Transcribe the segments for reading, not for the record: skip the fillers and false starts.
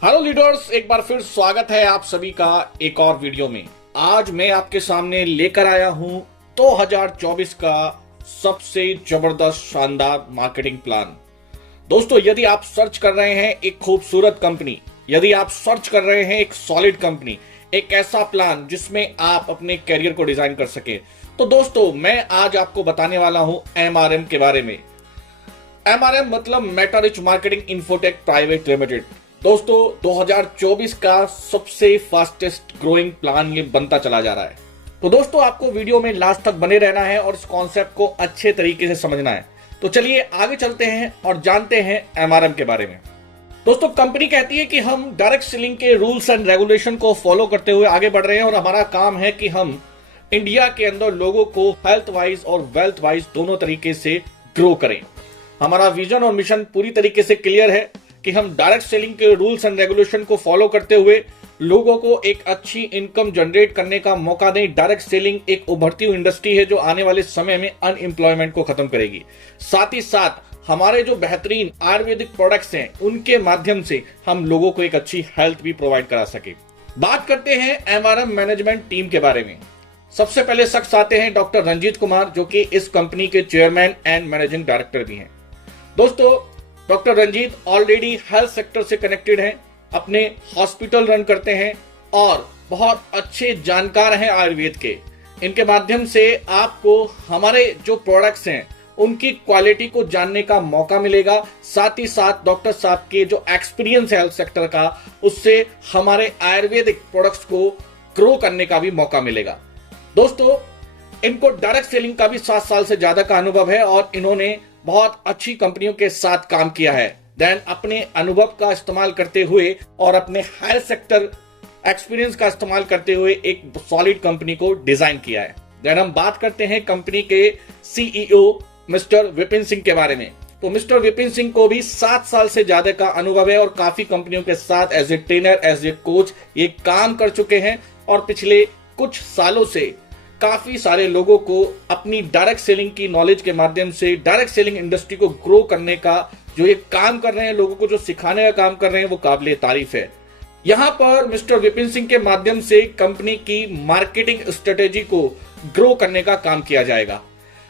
Hello leaders, एक बार फिर स्वागत है आप सभी का एक और वीडियो में। आज मैं आपके सामने लेकर आया हूं 2024 का सबसे जबरदस्त शानदार मार्केटिंग प्लान। दोस्तों, यदि आप सर्च कर रहे हैं एक खूबसूरत कंपनी, यदि आप सर्च कर रहे हैं एक सॉलिड कंपनी, एक ऐसा प्लान जिसमें आप अपने करियर को डिजाइन कर सके, तो दोस्तों मैं आज आपको बताने वाला हूं एमआरएम के बारे में। एमआरएम मतलब Meta rich marketing infotech private limited. दोस्तों 2024 का सबसे फास्टेस्ट ग्रोइंग प्लान ये बनता चला जा रहा है। तो दोस्तों आपको वीडियो में लास्ट तक बने रहना है और इस कॉन्सेप्ट को अच्छे तरीके से समझना है। तो चलिए आगे चलते हैं और जानते हैं एमआरएम के बारे में। दोस्तों कंपनी कहती है कि हम डायरेक्ट सेलिंग के रूल्स एंड रेगुलेशन को फॉलो करते हुए आगे बढ़ रहे हैं और हमारा काम है कि हम इंडिया के अंदर लोगों को हेल्थ वाइज और वेल्थ वाइज दोनों तरीके से ग्रो करें। हमारा विजन और मिशन पूरी तरीके से क्लियर है कि हम डायरेक्ट सेलिंग के रूल्स एंड रेगुलेशन को फॉलो करते हुए लोगों को एक अच्छी इनकम जनरेट करने का मौका दें। डायरेक्ट सेलिंग एक उभरती हुई इंडस्ट्री है जो आने वाले समय में अनएम्प्लॉयमेंट को खत्म करेगी। साथ ही साथ हमारे जो बेहतरीन आयुर्वेदिक प्रोडक्ट्स हैं उनके माध्यम से हम लोगों को एक अच्छी हेल्थ भी प्रोवाइड करा सके। बात करते हैं एमआरएम मैनेजमेंट टीम के बारे में। सबसे पहले शख्स आते हैं डॉक्टर रंजीत कुमार, जो कि इस कंपनी के चेयरमैन एंड मैनेजिंग डायरेक्टर भी हैं। दोस्तों doctor Ranjeet already health sector से कनेक्टेड हैं, अपने हॉस्पिटल रन करते हैं और बहुत अच्छे जानकार हैं आयुर्वेद के। इनके माध्यम से आपको हमारे जो प्रोडक्ट्स हैं उनकी क्वालिटी को जानने का मौका मिलेगा। साथ ही साथ डॉक्टर साहब के जो एक्सपीरियंस है हेल्थ सेक्टर का, उससे हमारे आयुर्वेदिक प्रोडक्ट्स को ग्रो करने का भी मौका मिलेगा। दोस्तों इनको डायरेक्ट सेलिंग का भी 7 साल से ज्यादा का अनुभव है और इन्होंने बहुत अच्छी कंपनियों के साथ काम किया है। देन अपने अनुभव का इस्तेमाल करते हुए और अपने हेल्थ सेक्टर एक्सपीरियंस का इस्तेमाल करते हुए एक सॉलिड कंपनी को डिजाइन किया है। देन हम बात करते हैं कंपनी के सीईओ मिस्टर विपिन सिंह के बारे में। तो मिस्टर विपिन सिंह को भी 7 साल से ज्यादा का अनुभव है और काफी कंपनियों के साथ as a trainer, as a coach ये काम कर चुके हैं और पिछले कुछ सालों से काफी सारे लोगों को अपनी डायरेक्ट सेलिंग की नॉलेज के माध्यम से डायरेक्ट सेलिंग इंडस्ट्री को ग्रो करने का जो ये काम कर रहे हैं, लोगों को जो सिखाने का काम कर रहे हैं, वो काबिले तारीफ है। यहां पर मिस्टर विपिन सिंह के माध्यम से कंपनी की मार्केटिंग स्ट्रेटेजी को ग्रो करने का काम किया जाएगा।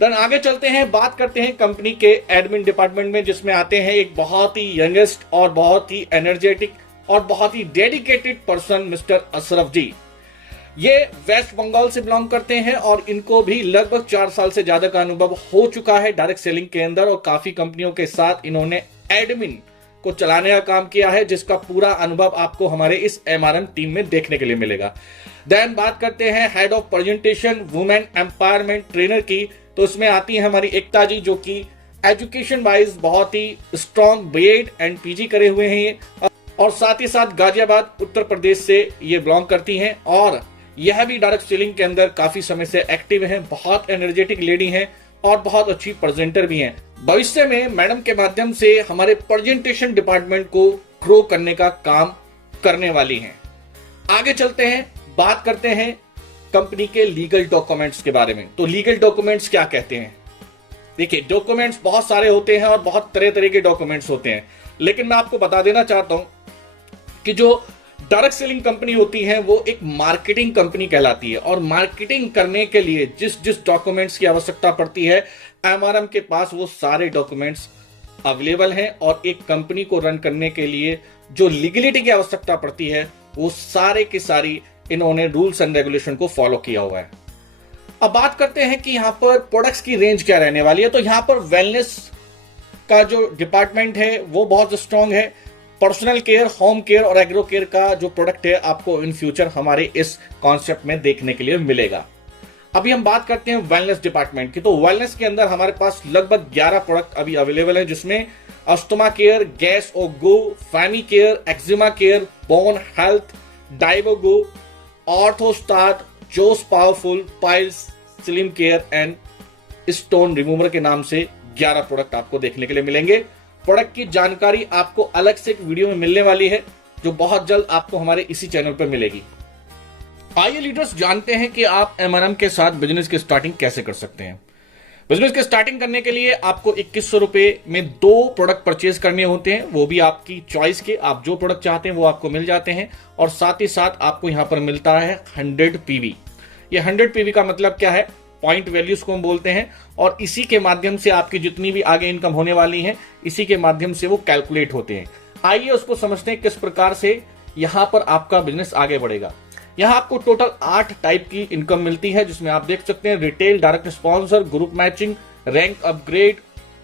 देन आगे चलते हैं, बात करते हैं कंपनी के एडमिन डिपार्टमेंट में, जिसमें आते हैं एक बहुत ही यंगेस्ट और बहुत ही एनर्जेटिक और बहुत ही डेडिकेटेड पर्सन मिस्टर अशरफ जी। ये वेस्ट बंगाल से बिलोंग करते हैं और इनको भी लगभग 4 साल से ज्यादा का अनुभव हो चुका है डायरेक्ट सेलिंग के अंदर और काफी कंपनियों के साथ इन्होंने एडमिन को चलाने का काम किया है, जिसका पूरा अनुभव आपको हमारे इस एमआरएम टीम में देखने के लिए मिलेगा। देन बात करते हैं head of presentation women empowerment trainer की। तो इसमें आती है हमारी एकता जी, जो कि एजुकेशन वाइज बहुत ही स्ट्रॉन्ग बीएड एंड पीजी करे हुए हैं और साथ ही साथ गाजियाबाद उत्तर प्रदेश से ये बिलोंग करती हैं और यह भी डायरेक्ट सेलिंग के अंदर काफी समय से एक्टिव हैं। बहुत एनर्जेटिक लेडी हैं और बहुत अच्छी प्रेजेंटर भी हैं। भविष्य में मैडम के माध्यम से हमारे प्रेजेंटेशन डिपार्टमेंट को ग्रो करने का काम करने वाली हैं। आगे चलते हैं, बात करते हैं कंपनी के लीगल डॉक्यूमेंट्स के बारे में। तो लीगल डॉक्यूमेंट्स क्या कहते हैं? देखिए, डॉक्यूमेंट्स बहुत सारे होते हैं और बहुत तरह तरह के डॉक्यूमेंट्स होते हैं, लेकिन मैं आपको बता देना चाहता हूं कि जो डायरेक्ट सेलिंग कंपनी होती है वो एक मार्केटिंग कंपनी कहलाती है और मार्केटिंग करने के लिए जिस डॉक्यूमेंट्स की आवश्यकता पड़ती है, एमआरएम के पास वो सारे डॉक्यूमेंट्स अवेलेबल हैं और एक कंपनी को रन करने के लिए जो लीगलिटी की आवश्यकता पड़ती है वो सारे की सारी इन्होंने रूल्स एंड रेगुलेशन को फॉलो किया हुआ है। अब बात करते हैं कि यहाँ पर प्रोडक्ट्स की रेंज क्या रहने वाली है। तो यहाँ पर वेलनेस का जो डिपार्टमेंट है वो बहुत स्ट्रांग है। पर्सनल केयर, होम केयर और एग्रो केयर का जो प्रोडक्ट है आपको इन फ्यूचर हमारे इस कॉन्सेप्ट में देखने के लिए मिलेगा। अभी हम बात करते हैं वेलनेस डिपार्टमेंट की। तो वेलनेस के अंदर हमारे पास लगभग 11 प्रोडक्ट अभी अवेलेबल है, जिसमें अस्थमा केयर, गैस और go, femi care, eczema care, bone health, डाइबोगो, ऑर्थोस्टाट, जोस powerful, piles, slim care and stone remover के नाम से 11 प्रोडक्ट आपको देखने के लिए मिलेंगे। प्रोडक्ट की जानकारी आपको अलग से एक वीडियो में मिलने वाली है, जो बहुत जल्द आपको हमारे इसी चैनल पर मिलेगी। आइए लीडर्स जानते हैं कि आप एमआरएम के साथ बिजनेस की स्टार्टिंग कैसे कर सकते हैं। बिजनेस के स्टार्टिंग करने के लिए आपको 2100 रुपए में 2 प्रोडक्ट परचेज करने होते हैं, वो भी आपकी चॉइस के, आप जो प्रोडक्ट चाहते हैं वो आपको मिल जाते हैं। और साथ ही साथ आपको यहां पर मिलता है 100 पीवी। ये 100 पीवी का मतलब क्या है, पॉइंट वैल्यूज को हम बोलते हैं, और इसी के माध्यम से आपकी जितनी भी आगे इनकम होने वाली है, इसी के माध्यम से वो कैलकुलेट होते हैं। आइए उसको समझते हैं किस प्रकार से यहां पर आपका बिजनेस आगे बढ़ेगा। यहां आपको टोटल 8 टाइप की इनकम मिलती है, जिसमें आप देख सकते हैं retail, direct sponsor, group matching, rank upgrade,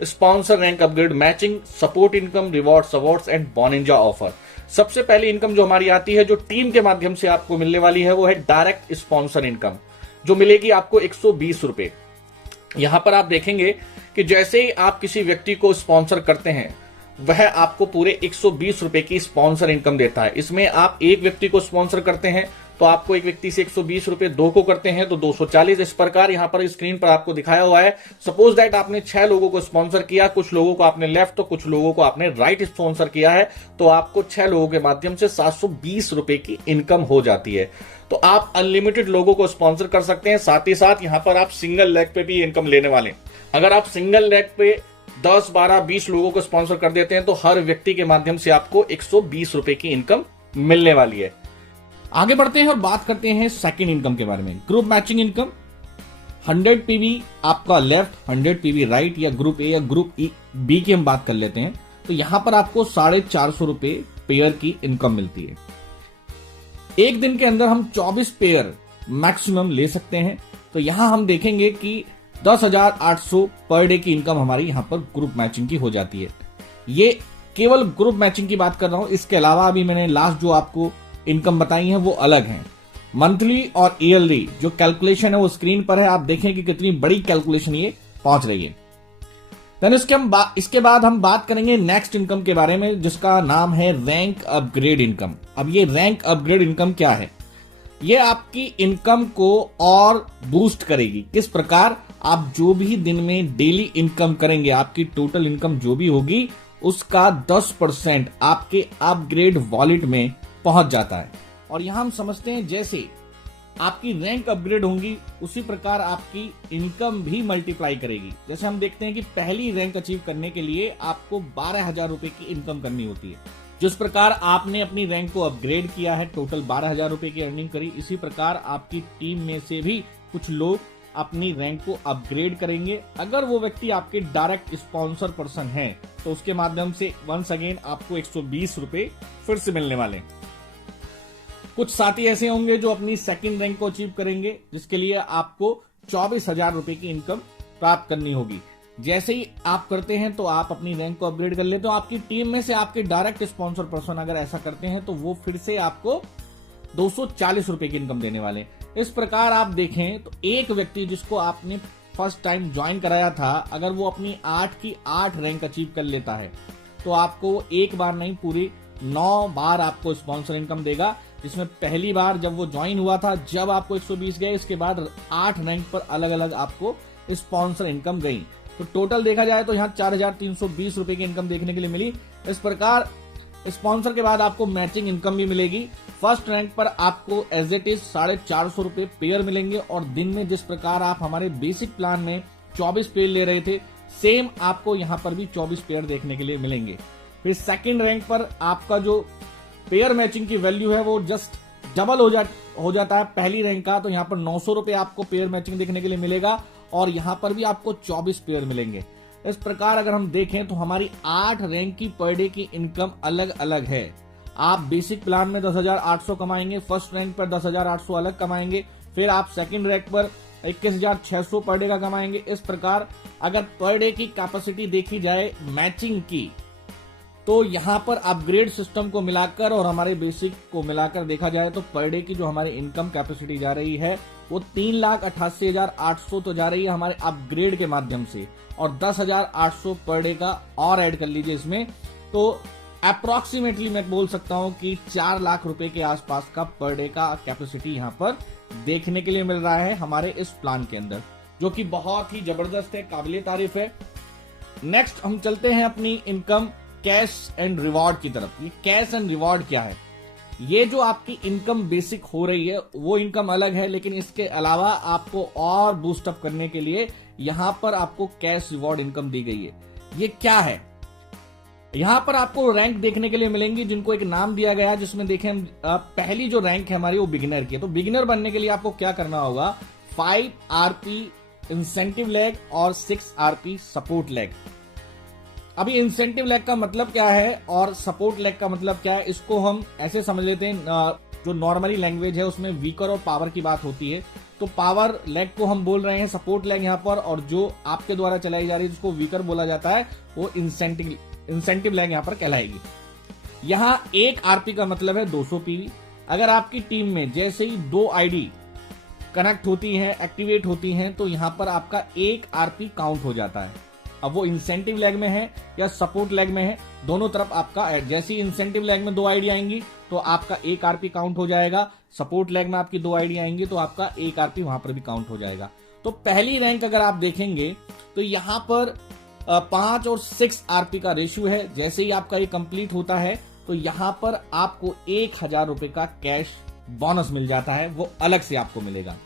sponsor rank upgrade matching, support income, rewards, awards and bonanza offer. सबसे पहली इनकम जो हमारी आती है, जो टीम के माध्यम से आपको मिलने वाली है, वो है डायरेक्ट स्पॉन्सर इनकम, जो मिलेगी आपको 120 रुपए। यहां पर आप देखेंगे कि जैसे ही आप किसी व्यक्ति को स्पॉन्सर करते हैं, वह आपको पूरे 120 रुपए की स्पॉन्सर इनकम देता है। इसमें आप एक व्यक्ति को स्पॉन्सर करते हैं तो आपको एक व्यक्ति से 120 रुपए, 2 को करते हैं तो 240। इस प्रकार यहां पर स्क्रीन पर आपको दिखाया हुआ है। सपोज दैट आपने 6 लोगों को स्पॉन्सर किया, कुछ लोगों को आपने लेफ्ट तो कुछ लोगों को आपने राइट स्पॉन्सर किया है, तो आपको 6 लोगों के माध्यम से 720 रुपए की इनकम हो जाती है। तो आप अनलिमिटेड लोगों को स्पॉन्सर कर सकते हैं। साथ ही साथ यहां पर आप सिंगल लेग पे भी इनकम लेने वाले। अगर आप सिंगल लेग पे 10, 12, 20 लोगों को स्पॉन्सर कर देते हैं तो हर व्यक्ति के माध्यम से आपको 120 रुपए की इनकम मिलने वाली है। आगे बढ़ते हैं और बात करते हैं सेकंड इनकम के बारे में। ग्रुप मैचिंग इनकम, 100 पीवी आपका लेफ्ट, 100 पीवी राइट, या ग्रुप ए या ग्रुप बी की हम बात कर लेते हैं, तो यहां पर आपको 450 रुपए पेयर की इनकम मिलती है। एक दिन के अंदर हम 24 पेयर मैक्सिमम ले सकते हैं। तो यहां हम देखेंगे कि 10,800 पर डे की इनकम हमारी यहां पर ग्रुप मैचिंग की हो जाती है। ये केवल ग्रुप मैचिंग की बात कर रहा हूं, इसके अलावा अभी मैंने लास्ट जो आपको इनकम बताई है वो अलग है। मंथली और ईयरली जो कैलकुलेशन है वो स्क्रीन पर है, आप देखें कि कितनी बड़ी कैलकुलेशन ये पहुंच रही है। देन इसके बाद हम बात करेंगे नेक्स्ट इनकम के बारे में, जिसका नाम है रैंक अपग्रेड इनकम। अब ये रैंक अपग्रेड इनकम क्या है? ये आपकी इनकम को और बूस्ट करेगी। किस प्रकार? आप जो भी दिन में डेली इनकम करेंगे, आपकी टोटल इनकम जो भी होगी उसका 10% आपके अपग्रेड वॉलेट में पहुंच जाता है। और यहां हम समझते हैं जैसे आपकी रैंक अपग्रेड होंगी उसी प्रकार आपकी इनकम भी मल्टीप्लाई करेगी। जैसे हम देखते हैं कि पहली रैंक अचीव करने के लिए आपको 12,000 रुपए की इनकम करनी होती है। जिस प्रकार आपने अपनी रैंक को अपग्रेड किया है, टोटल 12,000 रुपए की अर्निंग करी, इसी प्रकार आपकी टीम में से भी कुछ लोग अपनी रैंक को अपग्रेड करेंगे। अगर वो व्यक्ति आपके डायरेक्ट स्पॉन्सर पर्सन है तो उसके माध्यम से वंस अगेन आपको 120 रुपए फिर से मिलने वाले। कुछ साथी ऐसे होंगे जो अपनी सेकंड रैंक को अचीव करेंगे, जिसके लिए आपको 24,000 रुपए की इनकम प्राप्त करनी होगी। जैसे ही आप करते हैं तो आप अपनी रैंक को अपग्रेड कर लेते हो। आपकी टीम में से आपके डायरेक्ट स्पॉन्सर पर्सन अगर ऐसा करते हैं तो वो फिर से आपको 240 रुपए की इनकम देने वाले। इस प्रकार आप देखें तो एक व्यक्ति जिसको आपने फर्स्ट टाइम ज्वाइन कराया था, अगर वो अपनी 8 की 8 रैंक अचीव कर लेता है तो आपको एक बार नहीं पूरी 9 बार आपको स्पॉन्सर इनकम देगा। जिसमें पहली बार जब वो ज्वाइन हुआ था, जब आपको 120 गए, इसके बाद 8 रैंक पर अलग अलग आपको स्पॉन्सर इनकम गई। तो टोटल देखा जाए तो यहाँ 4,320 रुपए की इनकम देखने के लिए मिली। इस प्रकार स्पॉन्सर के बाद आपको मैचिंग इनकम भी मिलेगी। फर्स्ट रैंक पर आपको एज इट इज 450 रुपए पेयर मिलेंगे, और दिन में जिस प्रकार आप हमारे बेसिक प्लान में 24 पेयर ले रहे थे, सेम आपको यहाँ पर भी 24 पेयर देखने के लिए मिलेंगे। फिर सेकंड रैंक पर आपका जो पेयर मैचिंग की वैल्यू है वो जस्ट डबल हो जाता है पहली रैंक का। तो यहाँ पर 900 रुपए आपको पेयर मैचिंग देखने के लिए मिलेगा, और यहाँ पर भी आपको 24 पेयर मिलेंगे। इस प्रकार अगर हम देखें तो हमारी 8 रैंक की पर डे की इनकम अलग अलग है। आप बेसिक प्लान में 10,800 कमाएंगे, फर्स्ट रैंक पर 10,800 अलग कमाएंगे, फिर आप सेकंड रैंक पर 21,600 पर डे का कमाएंगे। इस प्रकार अगर पर डे की कैपेसिटी देखी जाए मैचिंग की, तो यहाँ पर अपग्रेड सिस्टम को मिलाकर और हमारे बेसिक को मिलाकर देखा जाए तो पर डे की जो हमारी इनकम कैपेसिटी जा रही है वो 3,88,800 तो जा रही है हमारे अपग्रेड के माध्यम से, और 10,800 पर डे का और ऐड कर लीजिए इसमें, तो अप्रोक्सीमेटली मैं बोल सकता हूं कि 4 लाख रुपए के आसपास का पर डे का कैपेसिटी यहाँ पर देखने के लिए मिल रहा है हमारे इस प्लान के अंदर, जो कि बहुत ही जबरदस्त है, काबिले तारीफ है। नेक्स्ट हम चलते हैं अपनी इनकम कैश एंड रिवॉर्ड की तरफ। ये कैश एंड रिवॉर्ड क्या है? ये जो आपकी इनकम बेसिक हो रही है वो इनकम अलग है, लेकिन इसके अलावा आपको और बूस्ट अप करने के लिए यहां पर आपको कैश रिवॉर्ड इनकम दी गई है। ये क्या है? यहां पर आपको रैंक देखने के लिए मिलेंगी जिनको एक नाम दिया गया है, जिसमें देखें हम पहली जो रैंक है हमारी वो बिगिनर की है। तो बिगिनर बनने के लिए आपको क्या करना होगा, 5 RP इंसेंटिव लेग और 6 RP सपोर्ट लेग। अभी इंसेंटिव लेग का मतलब क्या है और सपोर्ट लेग का मतलब क्या है, इसको हम ऐसे समझ लेते हैं। जो नॉर्मली लैंग्वेज है उसमें वीकर और पावर की बात होती है, तो पावर लेग को हम बोल रहे हैं सपोर्ट लेग यहाँ पर, और जो आपके द्वारा चलाई जा रही है जिसको वीकर बोला जाता है वो इंसेंटिव लेग यहाँ पर कहलाएगी। यहाँ 1 RP का मतलब है 200 PV। अगर आपकी टीम में जैसे ही 2 ID कनेक्ट होती हैं, एक्टिवेट होती हैं, तो यहाँ पर आपका 1 RP काउंट हो जाता है। अब वो इंसेंटिव लेग में है या सपोर्ट लेग में है, दोनों तरफ आपका जैसी इंसेंटिव लेग में 2 ID आएंगी तो आपका 1 RP काउंट हो जाएगा, सपोर्ट लेग में आपकी 2 ID आएंगी तो आपका 1 RP वहां पर भी काउंट हो जाएगा। तो पहली रैंक अगर आप देखेंगे तो यहाँ पर 5 और 6 RP का रेशियो है। जैसे ही आपका ये कंप्लीट होता है तो यहाँ पर आपको 1000 रुपए का कैश बोनस मिल जाता है, वो अलग से आपको मिलेगा।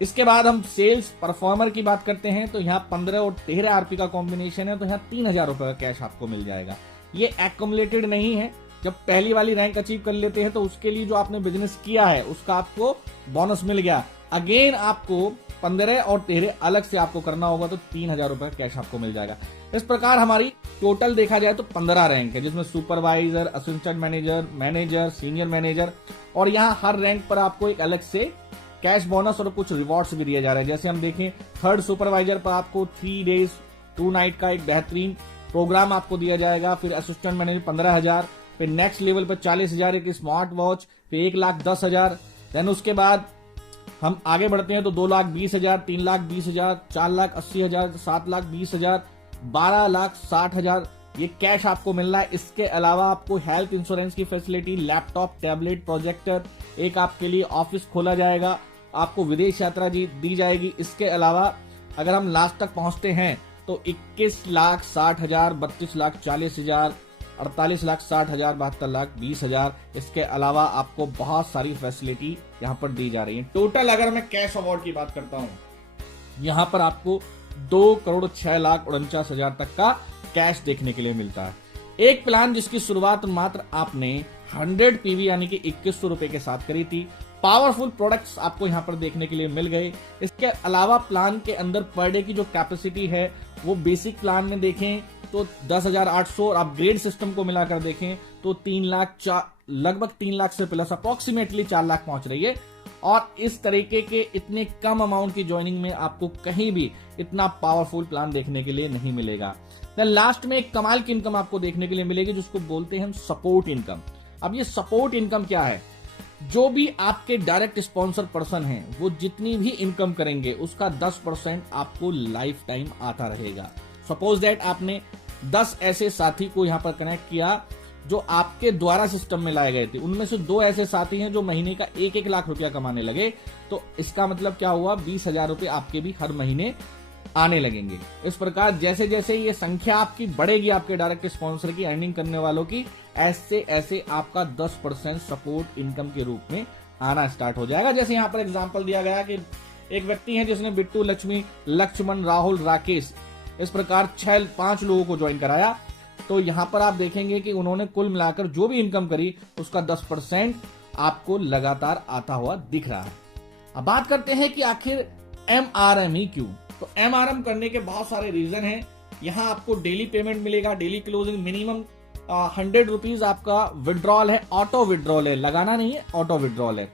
इसके बाद हम सेल्स परफॉर्मर की बात करते हैं, तो यहाँ 15 और 13 RP का कॉम्बिनेशन है, तो यहाँ 3000 रुपए का कैश आपको मिल जाएगा। ये एक्युमुलेटेड नहीं है, जब पहली वाली रैंक अचीव कर लेते हैं तो उसके लिए जो आपने बिजनेस किया है उसका आपको बोनस मिल गया। अगेन आपको 15 और 13 अलग से आपको करना होगा तो 3000 रुपए का कैश आपको मिल जाएगा। इस प्रकार हमारी टोटल देखा जाए तो 15 रैंक है, जिसमें supervisor, assistant manager, manager, senior manager, और यहाँ हर रैंक पर आपको एक अलग से कैश बोनस और कुछ रिवॉर्ड्स भी दिए जा रहे हैं। जैसे हम देखें 3rd सुपरवाइजर पर आपको 3 days 2 night का एक बेहतरीन प्रोग्राम आपको दिया जाएगा। फिर असिस्टेंट मैनेजर 15,000, फिर नेक्स्ट लेवल पर 40,000 एक स्मार्ट वॉच, फिर 1,10,000। देन उसके बाद हम आगे बढ़ते हैं तो 2,20,000, 3,20,000, 4,80,000, 7,20,000, 12,60,000 ये कैश आपको मिल रहा है। इसके अलावा आपको हेल्थ इंश्योरेंस की फैसिलिटी, लैपटॉप, टैबलेट, प्रोजेक्टर, एक आपके लिए ऑफिस खोला जाएगा, आपको विदेश यात्रा दी जाएगी। इसके अलावा अगर हम लास्ट तक पहुंचते हैं तो 21,60,000, 32,40,000, 48,60,000, 72,20,000। इसके अलावा आपको बहुत सारी फैसिलिटी यहाँ पर दी जा रही है। टोटल अगर मैं कैश अवार्ड की बात करता हूँ, यहाँ पर आपको 2,06,49,000 तक का कैश देखने के लिए मिलता है। एक प्लान जिसकी शुरुआत मात्र आपने 100 PV यानी कि 2100 रुपए के साथ करी थी। पावरफुल प्रोडक्ट्स आपको यहाँ पर देखने के लिए मिल गए। इसके अलावा प्लान के अंदर पर डे की जो कैपेसिटी है वो बेसिक प्लान में देखें तो 10,800 और अपग्रेड सिस्टम को मिलाकर देखें तो 3 लाख लगभग 3 लाख से प्लस अप्रोक्सीमेटली 4 लाख पहुंच रही है। और इस तरीके के इतने कम अमाउंट की ज्वाइनिंग में आपको कहीं भी इतना पावरफुल प्लान देखने के लिए नहीं मिलेगा। लास्ट में एक कमाल की इनकम आपको देखने के लिए मिलेगी जिसको बोलते हैं हम सपोर्ट इनकम। अब ये सपोर्ट इनकम क्या है? जो भी आपके डायरेक्ट स्पॉन्सर पर्सन हैं वो जितनी भी इनकम करेंगे उसका 10% आपको लाइफ टाइम आता रहेगा। सपोज दैट आपने 10 ऐसे साथी को यहाँ पर कनेक्ट किया जो आपके द्वारा सिस्टम में लाए गए थे, उनमें से 2 ऐसे साथी हैं जो महीने का 1-1 लाख रुपया कमाने लगे, तो इसका मतलब क्या हुआ, 20,000 रुपए आपके भी हर महीने आने लगेंगे। इस प्रकार जैसे जैसे ये संख्या आपकी बढ़ेगी आपके डायरेक्ट स्पॉन्सर की अर्निंग करने वालों की, ऐसे ऐसे आपका 10% सपोर्ट इनकम के रूप में आना स्टार्ट हो जाएगा। जैसे यहाँ पर एग्जांपल दिया गया कि एक व्यक्ति है जिसने बिट्टू, लक्ष्मी, लक्ष्मण, राहुल, राकेश इस प्रकार 5 लोगों को ज्वाइन कराया, तो यहाँ पर आप देखेंगे कि उन्होंने कुल मिलाकर जो भी इनकम करी उसका 10% आपको लगातार आता हुआ दिख रहा है। अब बात करते हैं कि आखिर MRM ही क्यों? तो MRM करने के बहुत सारे रीजन हैं। यहाँ आपको डेली पेमेंट मिलेगा, डेली क्लोजिंग, मिनिमम 100 रुपीज आपका विड्रॉल है, ऑटो विड्रॉल है, लगाना नहीं है, ऑटो विड्रॉल है।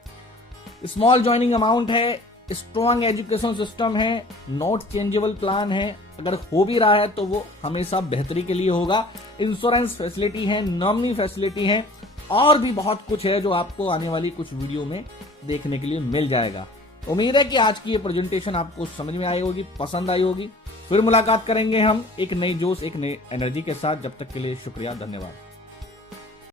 स्मॉल ज्वाइनिंग अमाउंट है, स्ट्रॉन्ग एजुकेशन सिस्टम है, नॉट चेंजेबल प्लान है, अगर हो भी रहा है तो वो हमेशा बेहतरी के लिए होगा। इंश्योरेंस फैसिलिटी है, नॉमिनी फैसिलिटी है, और भी बहुत कुछ है जो आपको आने वाली कुछ वीडियो में देखने के लिए मिल जाएगा। उम्मीद है कि आज की ये प्रेजेंटेशन आपको समझ में आई होगी, पसंद आई होगी। फिर मुलाकात करेंगे हम एक नई जोश, एक नई एनर्जी के साथ। जब तक के लिए शुक्रिया, धन्यवाद।